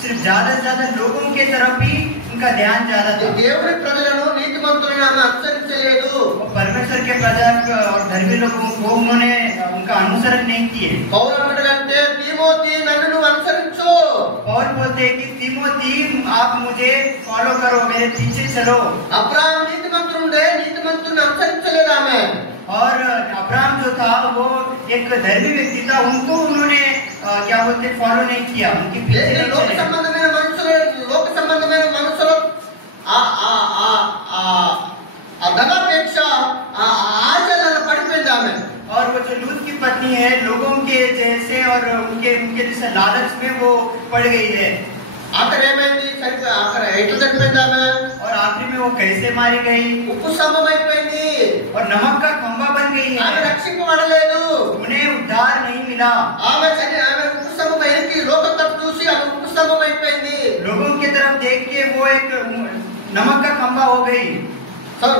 सिर्फ ज्यादा से ज्यादा लोगों के तरफ ही उनका ध्यान ज्यादा था। దేవుని ప్రజలను నీతిమంతులను ఆమె అనుసరించలేదు। परमेश्वर के प्रजा और धर्मी लोगों को उन्होंने उनका अनुसरण नहीं किए। పౌలు అంటాడంటే తిమోతి నన్ను నువ్వు అనుసరించు। और बोलते हैं कि तिमोथी आप मुझे फॉलो करो, मेरे पीछे चलो। అబ్రాహాము నీతిమంతుడుండే, నీతిమంతుని అనుసరించలేదు ఆమె। और अब्राहम जो था वो एक धर्मी व्यक्ति था, उनको उन्होंने क्या बोलते फॉलो नहीं किया, उनके पीछे नहीं లోక चले। సంబంధమైన మనుషులు ఆ ధనాపేక్ష ఆచరణ పడిపోయింది ఆమె। और वो जो लूत की पत्नी है, लोगों के जैसे और उनके जैसे लालच में वो पड़ गई है। అక్కడ ఏమైంది? అక్కడ ఎట్లా చనిపోయింది ఆమె? और आखिर में वो कैसे मारी गई? ఉప్పు స్తంభం అయిపోయింది। और नमक का खंभा बन गई है। ఆమె రక్షింపబడలేదు, उन्हें उद्धार नहीं मिला। ఆమె ఉప్పు స్తంభం అయింది। లోకం తప్పు చూసి ఆమె ఉప్పు స్తంభం అయిపోయింది। लोगों की तरफ देख के वो एक नमक का खंभा हो गई।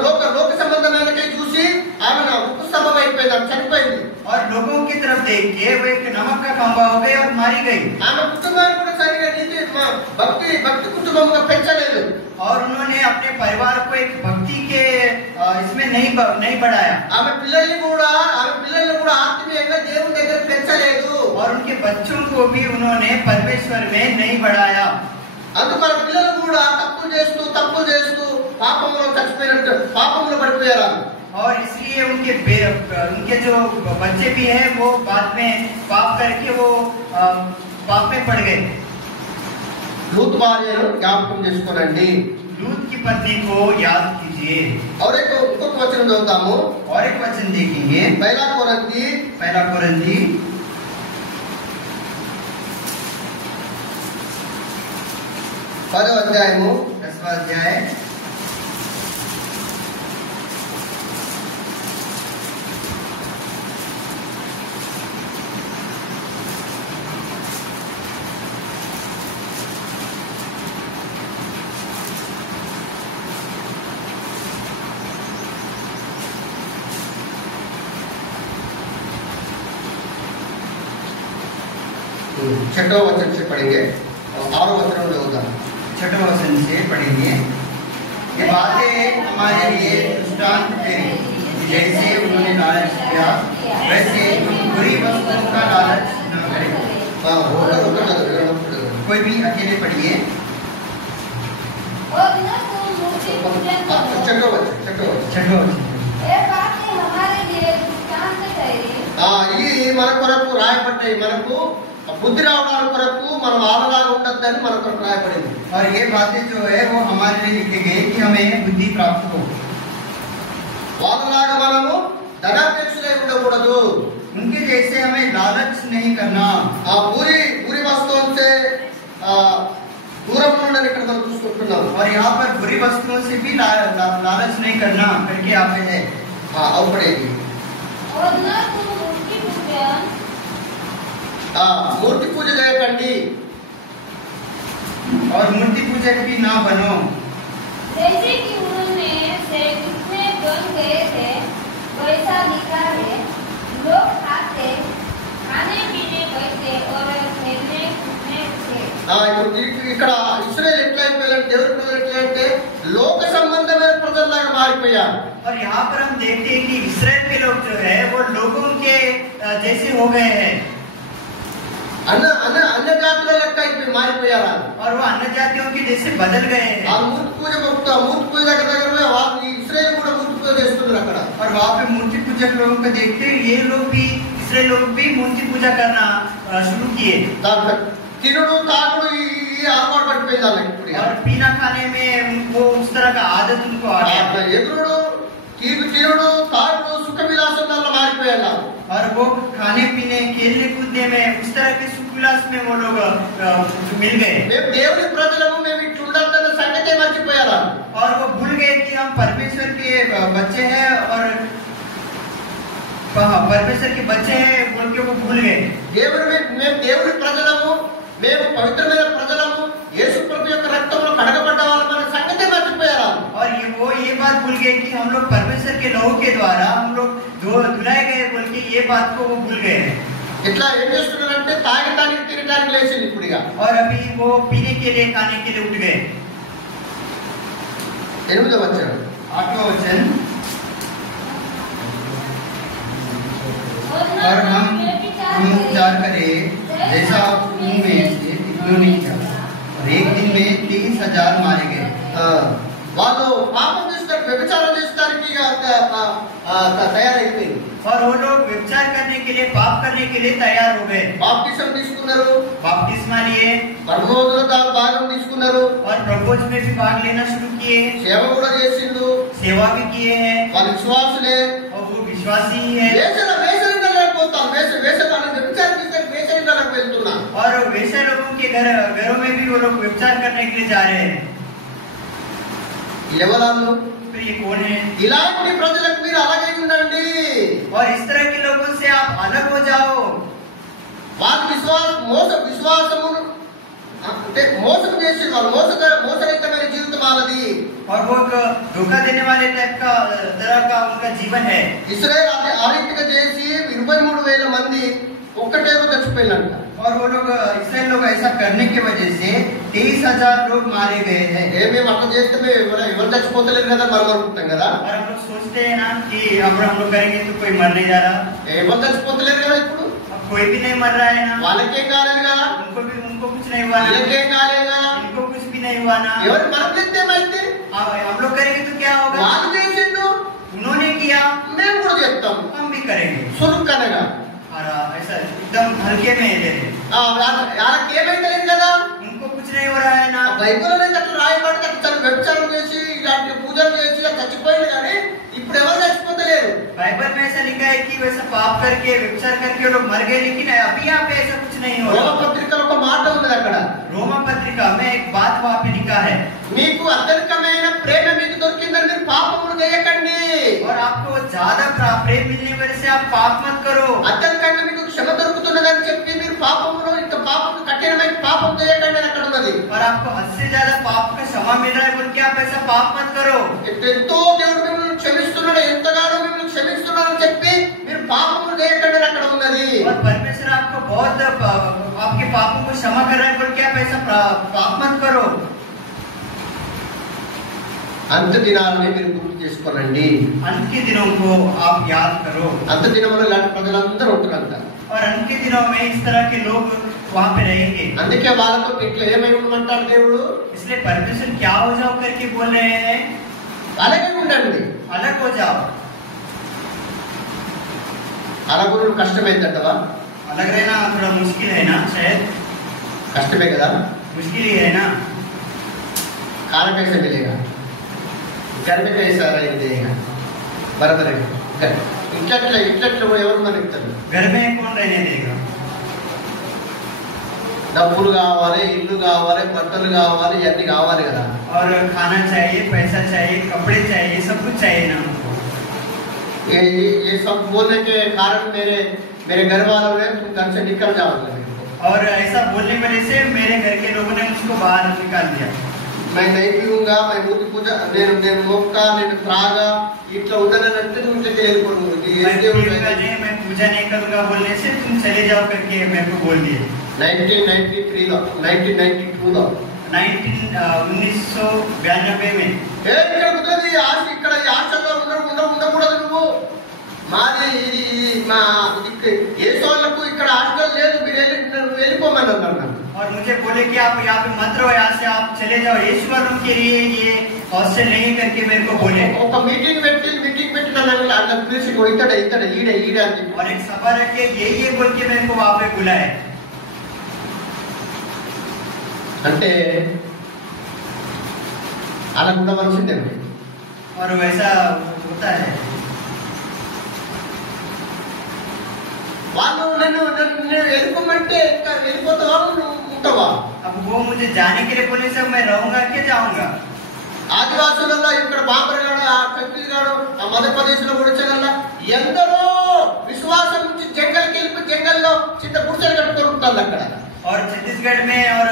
లోక సంబంధమైన చూసి ఆమె ఉప్పు స్తంభం అయిపోయింది, ఆమె చనిపోయింది। और लोगों की तरफ देख के वो एक नमक का खंभा हो गई और मारी गई। ఆమె కుటుంబాన్ని కూడా సరిగా భక్తి కుటుంబంగా పెంచలేదు। और उन्होंने अपने परिवार को एक भक्ति के इसमें नहीं बढ़ाया। ఆమె పిల్లల్ని కూడా ఆత్మీయంగా దేవుని దగ్గర పెంచలేదు। और उनके बच्चों को भी उन्होंने परमेश्वर में नहीं बढ़ाया। అందుకని పిల్లలు కూడా తప్పులు చేస్తూ పాపంలో చచ్చిపోయినట్టు పాపంలో పడిపోయారు। और इसलिए उनके जो बच्चे भी हैं वो बाद में पाप करके वो पाप में पड़ गए। లూతు భార్యను జ్ఞాపకం చేసుకోనండి। लूत की पत्नी को याद कीजिए। और ఇంకొక వచనం చదువుతాము। और एक वचन देखेंगे, पहला कोरिन्थी 10వ అధ్యాయము 10वां अध्याय 6वां वचन से पढ़ेंगे, 6वां वचन में होगा। 6वें वचन से पढ़ेंगे। ये बातें हमारे लिए दृष्टांत थे, जैसे उन्होंने लालच किया वैसे तुम बुरी वस्तुओं का लालच न करें। कोई भी अकेले पढ़िए। छठवां वचन ఇది మన కొరకు రాయబడ్డాయి। మనకు బుద్ధి రావడానికి కొరకు మనం ఆలలాగా ఉండొద్దని మన కొరకు రాయబడింది। और ये बातें जो है वो हमारे लिए लिखी गई कि हमें बुद्धि प्राप्त हो। వాళ్ళలాగా మనము ధనాపేక్షలై ఉండకూడదు। उनके जैसे हमें लालच नहीं करना। बुरी वस्तुओं से दूर ఉండని ఇక్కడ మనం చూసుకుంటున్నాం। और यहाँ पर बुरी वस्तुओं से भी लालच नहीं करना करके यहाँ पे है। అవుపడేది मूर्ति पूजा చేయకండి। और मूर्ति पूजक भी ना बनो। जैसे कि उन्होंने से कितने बन गए थे वैसा लिखा है, लोग खाने पीने बैठे और खेलने कूदने थे। ఇప్పుడు ఇక్కడ ఇశ్రాయేల్ ఎట్లా అయిపోయారంటే దేవుడి ప్రజలు ఎట్లా అంటే లోక సంబంధమైన ప్రజల్లాగా మారిపోయారు। और यहाँ पर हम देखते हैं कि इस्राएल के लोग जो है वो लोगों के जैसे हो गए हैं। अन्य जाతుల లెక్క అయిపోయి మారిపోయారు। और वो अन्य जातियों के जैसे बदल गए हैं। మూర్తి పూజ దగ్గర వాళ్ళు ఇశ్రాయేల్ కూడా మూర్తి పూజ చేస్తున్నారు అక్కడ। और वहाँ पे मूर्ति पूजक लोगों को देखते हैं, ये लोग भी इस्राएल लोग भी मूर्ति पूजा करना शुरू किए। తినుడు తాగుడు ఈ అలవాటు పడిపోయింది వాళ్ళకి ఇప్పుడు। और पीना खाने में उनको उस तरह का आदत उनको आ गया। ఎదురుడు తినుడు తాగుడు సుఖ విలాసం వల్ల మారిపోయారు। और वो खाने पीने खेलने कूदने में उस तरह के सुख उल्लास में वो लोग मिल गए మేము దేవుని ప్రజలము, మేము ఇట్లా ఉండాలన్న సంగతే మర్చిపోయారా? और वो भूल गए कि हम परमेश्वर के बच्चे हैं और परमेश्वर के बच्चे हैं बोल के वो भूल गए। మేము దేవుని ప్రజలము, మేము పవిత్రమైన ప్రజలము, యేసు ప్రభు యొక్క రక్తంలో కడగబడ్డ వాళ్ళమన్న సంగతే మర్చిపోయారా? और ये बात भूल गए कि हम लोग परमेश्वर के लहू के द्वारा हम लोग धुलाए गए बोल के ये बात को वो भूल गए। ఇట్లా ఏం చేస్తున్నారంటే తాగడానికి తినడానికి లేచింది ఇప్పుడుగా। और अभी वो पीने के लिए खाने के लिए उठ गए। 8వ వచనం, 8वां वचन, और हम विचार करें जैसा उनमें से कितनों ने किया और एक दिन में 30,000 मारे गए। వాళ్ళు పాపం చేస్తారు, వ్యభిచారం చేస్తానికి తయారైపోయింది। और वो लोग व्यभिचार करने के लिए, पाप करने के लिए तैयार हो गए। బాప్టిజం తీసుకున్నారు, बपतिस्मा लिए పరమోదలో భాగం తీసుకున్నారు, और प्रभोज में भी भाग लेना शुरू किए, సేవ కూడా చేసిండు, सेवा भी किए हैं వాళ్ళ విశ్వాసులే। और वो विश्वासी ही है। వేసనలకు వ్యభిచారం చేస్తారు, వేసనలకు వెళ్తున్నా। और वैसे लोगों के घरों में भी वो लोग व्यभिचार करने के लिए जा रहे हैं। ఎవరాలు? तो ये कौन है? ఇలాంటి ప్రజలకు మీరు అలాగే ఉండండి। और इस तरह के लोगों से आप अलग हो जाओ। వాళ్ళ విశ్వాసము అంటే మోసం చేసి వాళ్ళు మోసరహితమైన జీవితం వాళ్ళది। और वो धोखा देने वाले तरह का उनका जीवन है। ఇశ్రాయేల్ ఆ రీతిగా చేసి 23,000 మంది ఒక్కటే రోజు చచ్చిపోయినంట। और वो लोग इसराइल लोग ऐसा करने की वजह से 30,000 लोग मारे गए हैं। మేము అట్లా చేస్తే ఎవరు చచ్చిపోతలేరు కదా, మనం అనుకుంటాం కదా। और हम लोग सोचते हैं ना कि अब हम लोग करेंगे तो कोई मर नहीं जा रहा। ఎవరు చచ్చిపోతలేరు కదా, ఇప్పుడు अब कोई भी नहीं मर रहा है ना। వాళ్ళకేం కాలేదు కదా, उनको कुछ नहीं हुआ ना, వీళ్ళకేం కాలేదు కదా। इनको कुछ भी नहीं हुआ ना। ఎవరు మనం చేస్తే ఏమైతే हम लोग करेंगे तो क्या होगा? వాళ్ళు చేసిండు, उन्होंने किया, మేము కూడా చేస్తాం हम भी करेंगे। సురుక్కనగా। और ऐसा एकदम हल्के में ले रहे। వాళ్ళకి ఏమైతలేదు కదా, उनको कुछ नहीं हो रहा है ना। బైబిల్ అనేది అట్లా రాయబడితే అట్లా వ్యభిచారం చేసి ఇలాంటి పూజలు చేసి చచ్చిపోయింది, కానీ ఇప్పుడు ఎవరు చచ్చిపోతలేరు। बाइबल में ऐसा लिखा है कि वैसा पाप करके व्यभिचार करके वो लोग मर गए, लेकिन अभी यहाँ पे ऐसा कुछ नहीं हो రోమ रहा। పత్రికలో ఒక మాట ఉంది అక్కడ, रोमा पत्रिका में एक बात वहाँ पे लिखा है, మీకు అత్యధికమైన ప్రేమ మీకు దొరికిందని మీరు పాపములు చేయకండి। और आपको ज्यादा प्रेम मिलने की वजह से आप पाप मत करो। అత్యధికంగా మీకు క్షమ దొరుకుతున్నదని చెప్పి మీరు పాపములు ఇంకా పాపం కఠినమైన పాపం చేయకండి అని అక్కడ ఉన్నది। और आपको हद से ज्यादा पाप का क्षमा मिल रहा है बोल के आप ऐसा पाप मत करो। ఎంతో దేవుడు మిమ్మల్ని క్షమిస్తున్నాడు, ఎంతగానో మిమ్మల్ని క్షమిస్తున్నాడు అని చెప్పి మీరు పాపములు చేయకండి అని అక్కడ ఉన్నది। और परमेश्वर आपको बहुत आपके पापों को क्षमा कर रहा है बोल के आप ऐसा पाप मत करो। అంత దినాలని మీరు గుర్తు చేసుకోనండి। अंत के दिनों को आप याद करो। అంత దినంలో ఇలాంటి ప్రజలందరూ ఉంటారంట। और अंत के दिनों में इस तरह के लोग वहाँ पे रहेंगे। అందుకే వాళ్ళతో ఇట్లా ఏమై ఉండమంటారు దేవుడు, इसलिए परमेश्वर क्या हो जाओ करके बोल रहे हैं, అలాగే ఉండండి। अलग हो जाओ। అలాగూ కష్టమైందంటవా? अलग रहना थोड़ा मुश्किल है ना, शायद కష్టమే కదా। मुश्किल ही है ना। खाना कैसे मिलेगा, घर में कैसा रहेगा, बराबर है। ఇట్లా ఎవరు మనకి తెలియదు। घर में कौन रहने देगा? డబ్బులు కావాలి, ఇల్లు కావాలి, బట్టలు కావాలి, ఇవన్నీ కావాలి కదా। और खाना चाहिए, पैसा चाहिए, कपड़े चाहिए, सब कुछ चाहिए ना हमको। ये सब बोलने के कारण मेरे घर वालों ने तुम घर से निकल जाओ, और ऐसा बोलने की वजह से मेरे घर के लोगों ने मुझको बाहर निकाल दिया। मैं नहीं पीऊंगा, मैं मूर्ति पूजा నేను మొక్క నేను త్రాగా ఇట్లా ఉండనంటే నువ్వు ఇంటికి వెళ్ళిపోతుంది। मैं पूजा नहीं करूंगा बोलने से तुम चले जाओ करके मेरे को बोल दिए। 1992 में 1992 में ఇక్కడ కుదరదు, ఇక్కడ ఈ హాస్టల్లో ఉండకూడదు నువ్వు, మాది మా ఏ సోళ్ళకు ఇక్కడ హాస్టల్ లేదు, మీరు వెళ్ళిపోమని అన్నాడు। और मुझे बोले कि आप यहाँ पे मत रहो, यहाँ से आप चले जाओ, यीशु वालों के लिए ये हॉस्टल नहीं करके मेरे को बोले। ఒక మీటింగ్ పెట్టి నన్ను అందరు పిలిచి ఈడ అని और एक सभा रख के ये बोल के मेरे को वहाँ पे बुलाए। అంటే అలా ఉండవలసిందే। और वैसा होता है। వాళ్ళు నన్ను వెళ్ళిపోమంటే వెళ్ళిపోతాను ఉండవా? अब वो मुझे जाने के लिए बोले से मैं रहूंगा क्या जाऊंगा? ఆదివాసులలో ఇక్కడ బాంబరగాడు, ఆ ఛత్తీస్గఢ్, ఆ మధ్యప్రదేశ్ లో గుడిచగల ఎందరో విశ్వాసం నుంచి జంగల్కి వెళ్ళి జంగల్లో చిన్న గుడిసెలు కట్టుకొని ఉంటారు అక్కడ. और छत्तीसगढ़ में और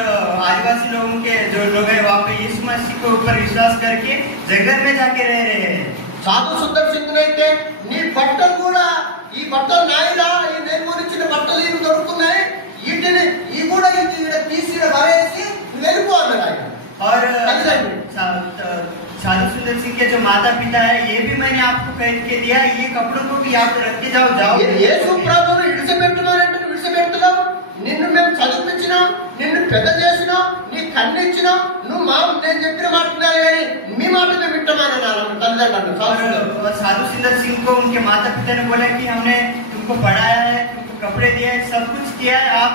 आदिवासी लोगों के जो लोग हैं वहाँ पे यीशु मसीह के ऊपर विश्वास करके जंगल में जाके रह रहे हैं. సాధు సుందర్ సింగ్ అయితే నీ బట్టలు కూడా ఈ బట్టలు నాయరా, ఈ నిర్మూలించిన బట్టలు ఇవి దొరుకుతున్నాయి, వీటిని ఈ కూడా తీసి వారేసి వెళ్ళిపో అన్నాడు ఆయన. और साधु सुंदर सिंह के जो माता पिता है, ये भी मैंने आपको कह के दिया, ये कपड़ों को भी आप रख के जाओ. యేసు ప్రభువును విడిచిపెట్టున్నారంటే విడిచిపెట్టున్నావు. నిన్ను మేము చదివించినాం, నిన్ను పెద్ద చేసినాం, నీ కన్నిచ్చినాం, నువ్వు నేను చెప్పిన మాట వినాలి కానీ మీ మాట మేము వింటామన్నారు తల్లిదండ్రులు. साधु सुंदर सिंह को उनके माता पिता ने बोला कि हमने तुमको पढ़ाया है, तुमको कपड़े दिए हैं, सब कुछ किया है, आप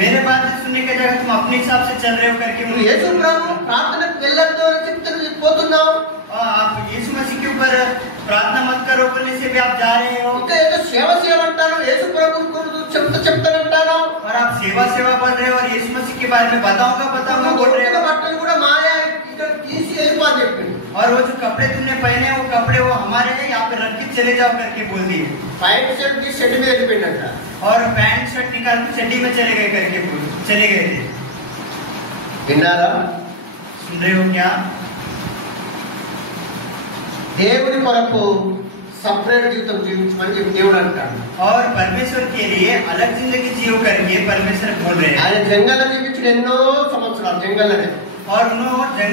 मेरे बात सुनने के जगह तुम अपने हिसाब से चल रहे हो करके యేసు ప్రభు ప్రార్థనకు వెళ్ళొద్దు అని చెప్తే పోతున్నావు. आप यीशु मसीह के ऊपर प्रार्थना मत करो बोलने से भी आप जा रहे हो. ఇంకా ఏదో సేవ అంటారు, యేసు ప్రభు చెప్తానంటారు. और आप सेवा बोल रहे हो और यीशु मसीह के बारे में बताऊंगा बोल रहे हो. బట్టలు కూడా మాయా, ఇక్కడ తీసి వెళ్ళిపో అని చెప్పింది. और वो जो कपड़े तुमने पहने वो कपड़े वो हमारे हैं, यहाँ पे रख के चले जाओ करके बोल दिए. ప్యాంట్ షర్ట్ తీసి షెడ్ మీద వెళ్ళిపోయిందంట. और पैंट शर्ट निकाल के चड्डी में चले गए करके चले गए थे. విన్నారా? सुन रहे हो क्या? దేవుని కొరకు సపరేట్ జీవితం జీవించమని చెప్పి దేవుడు అంటాడు. और परमेश्वर के लिए अलग जिंदगी जियो करके परमेश्वर बोल रहे हैं. ఆయన జంగల్లో జీవించిన ఎన్నో సంవత్సరాలు జంగల్లోనే. और उन्होंने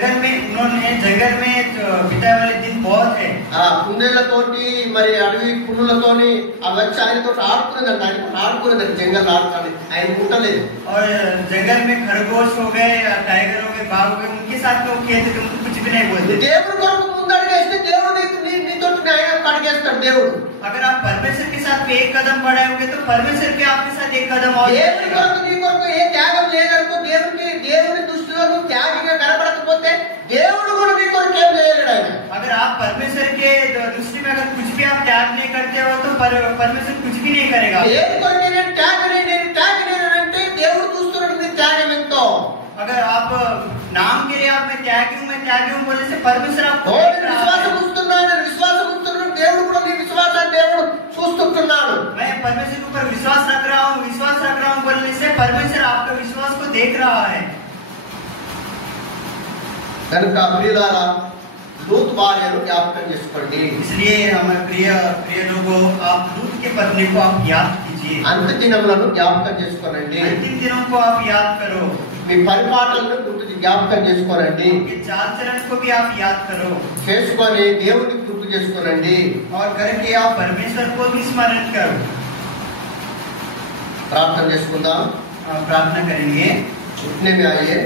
जंगल में बिताए वाले दिन बहुत है. ఆ కుందేళ్లతోటి మరి అడవి పురుగులతోని అవి వచ్చి ఆయనతో ఆడుకునేదంట. ఆయన ఆడుకునేదంట జంగల్ ఆడుతాడు, ఆయన ముట్టలేదు. और जंगल में खरगोश हो गए, टाइगर हो गए, बाघ हो गए, उनके साथ में वो किए थे, उनको कुछ भी नहीं बोलते. దేవుడి కొరకు ముందు అడిగేస్తే దేవుడు నీతో న్యాయం అడిగేస్తాడు దేవుడు. अगर आप परमेश्वर के साथ में एक कदम बढ़ाओगे तो परमेश्वर भी आपके साथ एक कदम और దేవుడి కొరకు నీ కొరకు ఏ త్యాగం చేయగలకో దేవుని దృష్టిలో నువ్వు త్యాగిగా కనబడకపోతే దేవుడు కూడా నీ కొరకు ఏం చేయలేడు ఆయన. अगर आप परमेश्वर के दृष्टि में अगर कुछ भी आप त्याग नहीं करते हो तो परमेश्वर कुछ भी नहीं करेगा. దేవుడి కొరకు నేను త్యాగం అంటే దేవుడు చూస్తున్నాడు నీ త్యాగం ఎంతో. अगर आप नाम के लिए आप मैं त्यागी हूँ बोलने से परमेश्वर आपको విశ్వాసం ఉంటున్నాడు దేవుడు కూడా నీ విశ్వాసాన్ని దేవుడు చూస్తుంటున్నాడు. मैं परमेश्वर के ऊपर विश्वास रख रहा हूँ बोलने से परमेश्वर आपका विश्वास को देख रहा है. కనుక ప్రియులారా లూత్ భార్యను జ్ఞాపకం చేసుకోండి. इसलिए हमारे प्रिय लोगों, आप लूत के पत्नी को आप याद कीजिए. అంత్య దినములను జ్ఞాపకం చేసుకోనండి. अंतिम दिनों को आप याद करो. మీ పరిపాటలను గుర్తు జ్ఞాపకం చేసుకోనండి. चाल चरण को भी आप याद करो. చేసుకొని దేవుడిని గుర్తు చేసుకోనండి. और करके आप परमेश्वर को भी स्मरण करो. ప్రార్థన చేసుకుందాం. प्रार्थना करेंगे. उठने में आइए.